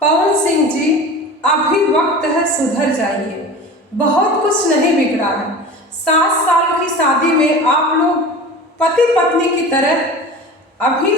पवन सिंह जी, अभी वक्त है सुधर जाइए, बहुत कुछ नहीं बिगड़ा है। 7 साल की शादी में आप लोग पति पत्नी की तरह, अभी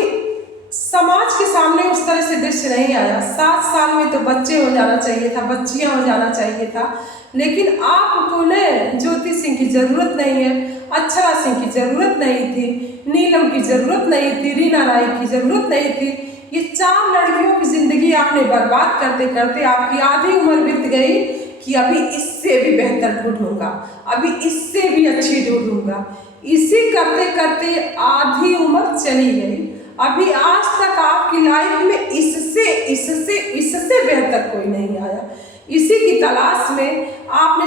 समाज के सामने उस तरह से दृश्य नहीं आया। 7 साल में तो बच्चे हो जाना चाहिए था, बच्चियां हो जाना चाहिए था, लेकिन आपको ने ज्योति सिंह की जरूरत नहीं है, अक्षरा सिंह की जरूरत नहीं थी, नीलम की जरूरत नहीं थी, रीना राय की जरूरत नहीं थी। ये 4 लड़कियों की जिंदगी आपने बर्बाद करते करते आपकी आधी उम्र बीत गई कि अभी इससे भी बेहतर ढूंढूंगा, अभी इससे भी अच्छी ढूंढूंगा। इसी करते करते आधी उम्र चली गई। अभी आज तक आपकी लाइफ में इससे इससे इससे बेहतर कोई नहीं आया। इसी की तलाश में आपने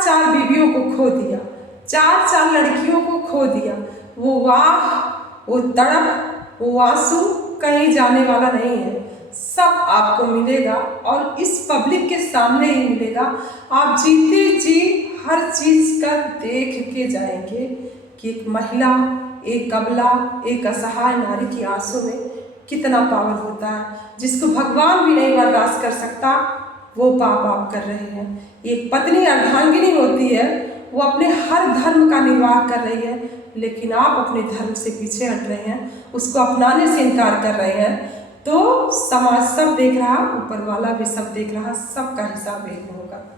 4 बीवियों को खो दिया, 4 लड़कियों को खो दिया। वो वाह, वो तड़प, वो आंसू कहीं जाने वाला नहीं है। सब आपको मिलेगा और इस पब्लिक के सामने ही मिलेगा। आप जीते जी हर चीज का देख के जाएंगे कि एक महिला, एक अबला, एक असहाय नारी की आंसू में कितना पावर होता है। जिसको भगवान भी नहीं बर्दाश्त कर सकता, वो पाप आप कर रहे हैं। एक पत्नी अर्धांगिनी होती है, वो अपने हर धर्म का निर्वाह कर रही है, लेकिन आप अपने धर्म से पीछे हट रहे हैं, उसको अपनाने से इनकार कर रहे हैं। तो समाज सब देख रहा, ऊपर वाला भी सब देख रहा, सबका हिसाब एक होगा।